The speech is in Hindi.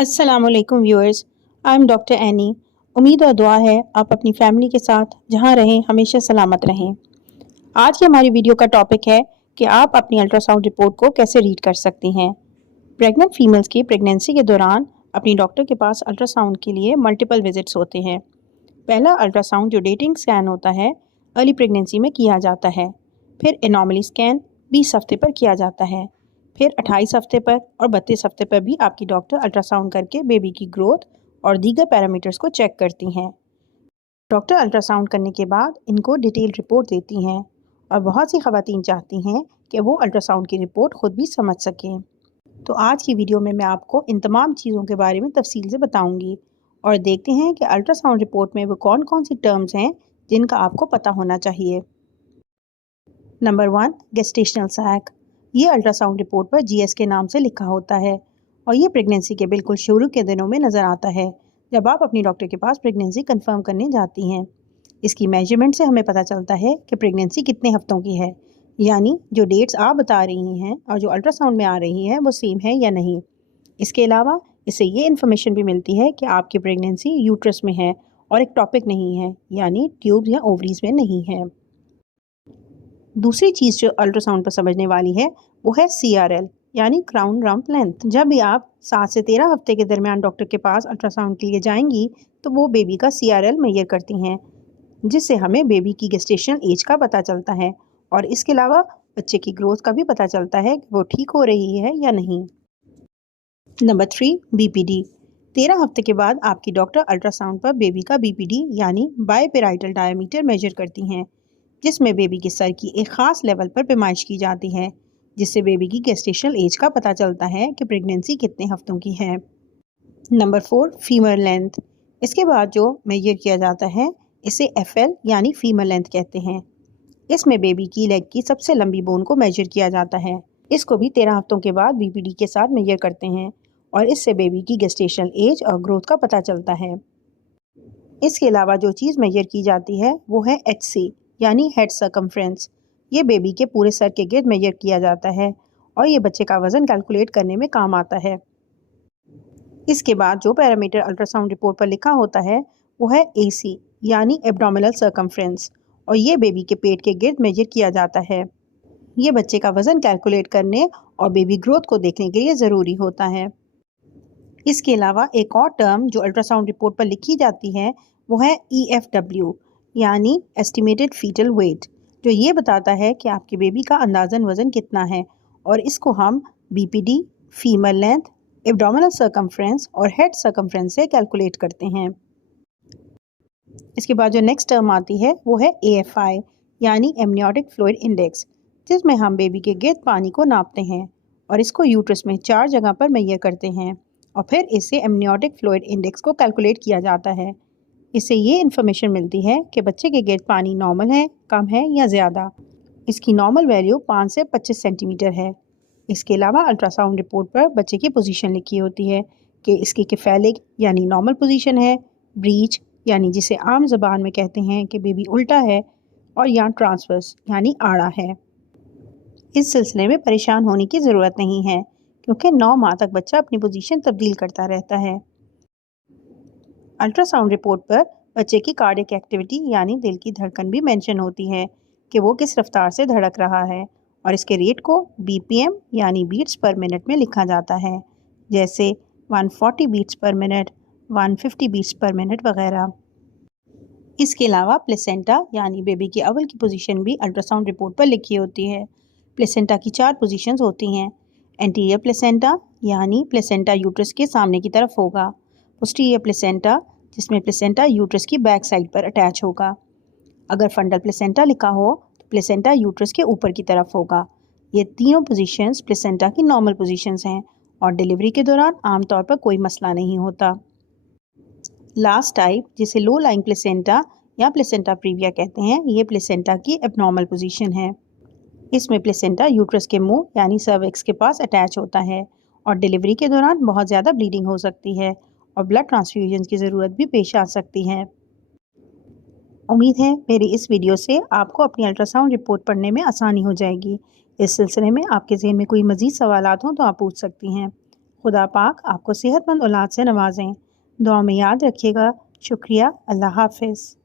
अस्सलामुअलैकुम viewers. I am doctor any. उम्मीद और दुआ है आप अपनी फैमिली के साथ जहां रहें हमेशा सलामत रहें। आज की हमारी वीडियो का टॉपिक है कि आप अपनी अल्ट्रासाउंड रिपोर्ट को कैसे रीड कर सकती हैं। प्रेग्नेंट फीमेल्स की प्रेगनेंसी के दौरान अपनी डॉक्टर के पास अल्ट्रासाउंड के लिए मल्टीपल विजिट्स होते हैं। पहला अल्ट्रासाउंड जो डेटिंग स्कैन होता है अर्ली प्रेगनेंसी में किया जाता है। फिर एनॉमली स्कैन 20 हफ्ते पर किया जाता है। फिर 28 हफ्ते पर और 32 हफ्ते पर भी आपकी डॉक्टर अल्ट्रासाउंड करके बेबी की ग्रोथ और दीगर पैरामीटर्स को चेक करती हैं। डॉक्टर अल्ट्रासाउंड करने के बाद इनको डिटेल रिपोर्ट देती हैं और बहुत सी ख़वातीन चाहती हैं कि वो अल्ट्रासाउंड की रिपोर्ट ख़ुद भी समझ सकें। तो आज की वीडियो में मैं आपको इन तमाम चीज़ों के बारे में तफसील से बताऊंगी और देखते हैं कि अल्ट्रासाउंड रिपोर्ट में वो कौन कौन सी टर्म्स हैं जिनका आपको पता होना चाहिए। Number 1, gestational sac. ये अल्ट्रासाउंड रिपोर्ट पर जीएस के नाम से लिखा होता है और ये प्रेगनेंसी के बिल्कुल शुरू के दिनों में नज़र आता है जब आप अपनी डॉक्टर के पास प्रेगनेंसी कंफर्म करने जाती हैं। इसकी मेजरमेंट से हमें पता चलता है कि प्रेगनेंसी कितने हफ्तों की है, यानी जो डेट्स आप बता रही हैं और जो अल्ट्रासाउंड में आ रही हैं वो सेम है या नहीं। इसके अलावा इससे ये इन्फॉर्मेशन भी मिलती है कि आपकी प्रेगनेंसी यूट्रस में है और एक टॉपिक नहीं है, यानी ट्यूब्स या ओवरीज में नहीं है। दूसरी चीज़ जो अल्ट्रासाउंड पर समझने वाली है वो है CRL यानी क्राउन रम्प लेंथ। जब भी आप 7 से 13 हफ्ते के दरमियान डॉक्टर के पास अल्ट्रासाउंड के लिए जाएंगी तो वो बेबी का CRL मेजर करती हैं, जिससे हमें बेबी की गेस्टेशनल एज का पता चलता है और इसके अलावा बच्चे की ग्रोथ का भी पता चलता है कि वो ठीक हो रही है या नहीं। Number 3, BPD। 13 हफ्ते के बाद आपकी डॉक्टर अल्ट्रासाउंड पर बेबी का BPD यानी बायपेराइटल डायमीटर मेजर करती हैं, जिसमें बेबी के सर की एक ख़ास लेवल पर पैमाइश की जाती है, जिससे बेबी की गेस्टेशनल एज का पता चलता है कि प्रेगनेंसी कितने हफ्तों की है। Number 4, femur length. इसके बाद जो मेजर किया जाता है इसे FL यानी फीमर लेंथ कहते हैं। इसमें बेबी की लेग की सबसे लंबी बोन को मेजर किया जाता है। इसको भी 13 हफ्तों के बाद BPD के साथ मेजर करते हैं और इससे बेबी की गेस्टेशनल एज और ग्रोथ का पता चलता है। इसके अलावा जो चीज़ मेजर की जाती है वो है HC यानी हेड सर्कमफ्रेंस। ये बेबी के पूरे सर के गिर्द मेजर किया जाता है और ये बच्चे का वज़न कैलकुलेट करने में काम आता है। इसके बाद जो पैरामीटर अल्ट्रासाउंड रिपोर्ट पर लिखा होता है वो है AC यानी एब्डोमिनल सर्कमफ्रेंस और ये बेबी के पेट के गिर्द मेजर किया जाता है। ये बच्चे का वज़न कैलकुलेट करने और बेबी ग्रोथ को देखने के लिए ज़रूरी होता है। इसके अलावा एक और टर्म जो अल्ट्रासाउंड रिपोर्ट पर लिखी जाती है वो है EFW यानी एस्टिमेटेड फीटल वेट, जो ये बताता है कि आपके बेबी का अंदाज़न वज़न कितना है और इसको हम BPD, femur length, abdominal circumference और हेड सर्कमफ्रेंस से कैलकुलेट करते हैं। इसके बाद जो नेक्स्ट टर्म आती है वो है AFI यानी एमनियोटिक फ्लूइड इंडेक्स, जिसमें हम बेबी के गिर्द पानी को नापते हैं और इसको यूट्रस में 4 जगह पर मेजर करते हैं और फिर इससे एमनियोटिक फ्लूइड इंडेक्स को कैलकुलेट किया जाता है। इससे ये इन्फॉर्मेशन मिलती है कि बच्चे के गिर्द पानी नॉर्मल है, कम है या ज़्यादा। इसकी नॉर्मल वैल्यू 5 से 25 सेंटीमीटर है। इसके अलावा अल्ट्रासाउंड रिपोर्ट पर बच्चे की पोजीशन लिखी होती है कि इसकी केफेलिक यानी नॉर्मल पोजीशन है, ब्रीच यानी जिसे आम ज़बान में कहते हैं कि बेबी उल्टा है, और या ट्रांसवर्स यानी आड़ा है। इस सिलसिले में परेशान होने की ज़रूरत नहीं है क्योंकि 9 माह तक बच्चा अपनी पोजीशन तब्दील करता रहता है। अल्ट्रासाउंड रिपोर्ट पर बच्चे की कार्डियक एक्टिविटी यानी दिल की धड़कन भी मेंशन होती है कि वो किस रफ्तार से धड़क रहा है और इसके रेट को BPM यानी बीट्स पर मिनट में लिखा जाता है, जैसे 140 बीट्स पर मिनट, 150 बीट्स पर मिनट वगैरह। इसके अलावा प्लेसेंटा यानी बेबी की अव्वल की पोजीशन भी अल्ट्रासाउंड रिपोर्ट पर लिखी होती है। प्लेसेंटा की 4 पोजीशंस होती हैं। एंटीरियर प्लेसेंटा यानी प्लेसेंटा यूट्रस के सामने की तरफ होगा। पोस्टीरियर प्लेसेंटा जिसमें प्लेसेंटा यूट्रस की बैक साइड पर अटैच होगा। अगर फंडल प्लेसेंटा लिखा हो तो प्लेसेंटा यूट्रस के ऊपर की तरफ होगा। ये तीनों पोजीशंस प्लेसेंटा की नॉर्मल पोजीशंस हैं और डिलीवरी के दौरान आमतौर पर कोई मसला नहीं होता। लास्ट टाइप जिसे लो लाइंग प्लेसेंटा या प्लेसेंटा प्रीविया कहते हैं, ये प्लेसेंटा की एबनॉर्मल पोजीशन है। इसमें प्लेसेंटा यूट्रस के मुंह यानी सर्विक्स के पास अटैच होता है और डिलीवरी के दौरान बहुत ज़्यादा ब्लीडिंग हो सकती है और ब्लड ट्रांसफ्यूजन की ज़रूरत भी पेश आ सकती है। उम्मीद है मेरी इस वीडियो से आपको अपनी अल्ट्रासाउंड रिपोर्ट पढ़ने में आसानी हो जाएगी। इस सिलसिले में आपके ज़हन में कोई मज़ीद सवालात हों तो आप पूछ सकती हैं। खुदा पाक आपको सेहतमंद औलाद से नवाजें। दुआ में याद रखिएगा। शुक्रिया। अल्लाह हाफ़िज़।